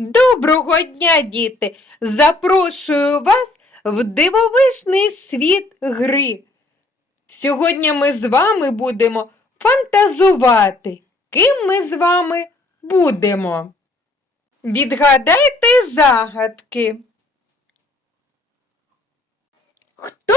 Доброго дня, діти! Запрошую вас в дивовижний світ гри. Сьогодні ми з вами будемо фантазувати. Ким ми з вами будемо? Відгадайте загадки. Хто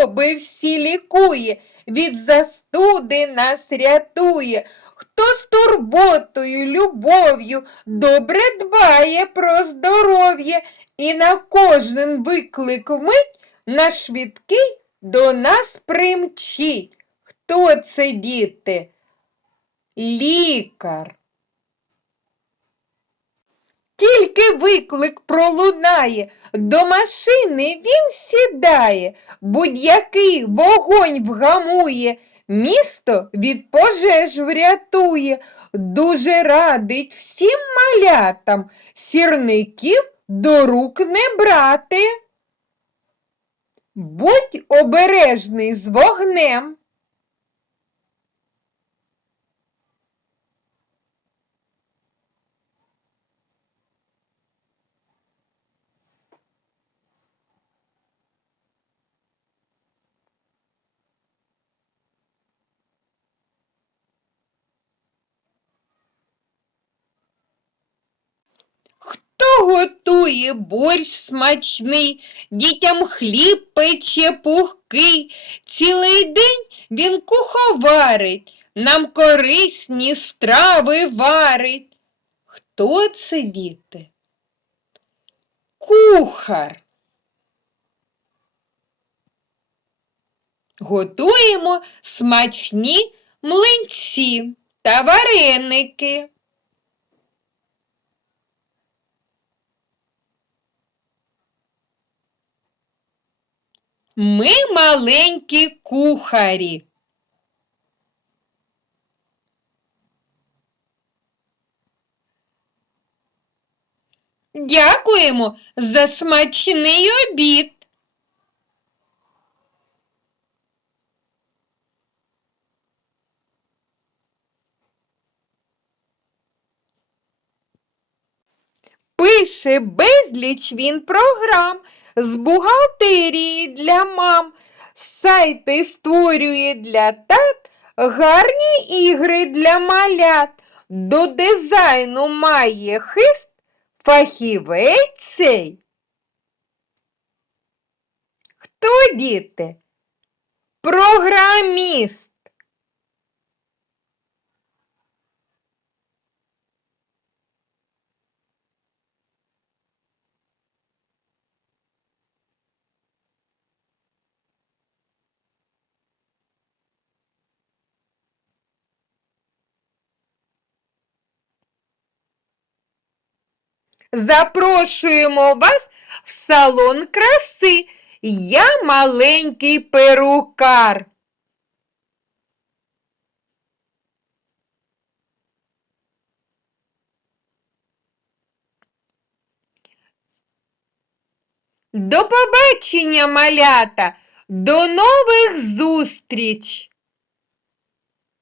хвороби всі лікує, від застуди нас рятує, хто з турботою, любов'ю добре дбає про здоров'я і на кожен виклик мить на швидкий до нас примчить. Хто це, діти? Лікар. Тільки виклик пролунає, до машини він сідає, будь-який вогонь вгамує, місто від пожеж врятує, дуже радить всім малятам сірників до рук не брати. Будь обережний з вогнем. Хто готує борщ смачний, дітям хліб пече пухкий, цілий день він куховарить, нам корисні страви варить. Хто це, діти? Кухар. Готуємо смачні млинці та вареники. Ми маленькі кухарі. Дякуємо за смачний обід. Пише безліч він програм з бухгалтерії для мам, сайти створює для тат, гарні ігри для малят. До дизайну має хист фахівець цей. Хто діти? Програміст. Запрошуємо вас в салон краси. Я маленький перукар. До побачення, малята, до нових зустріч!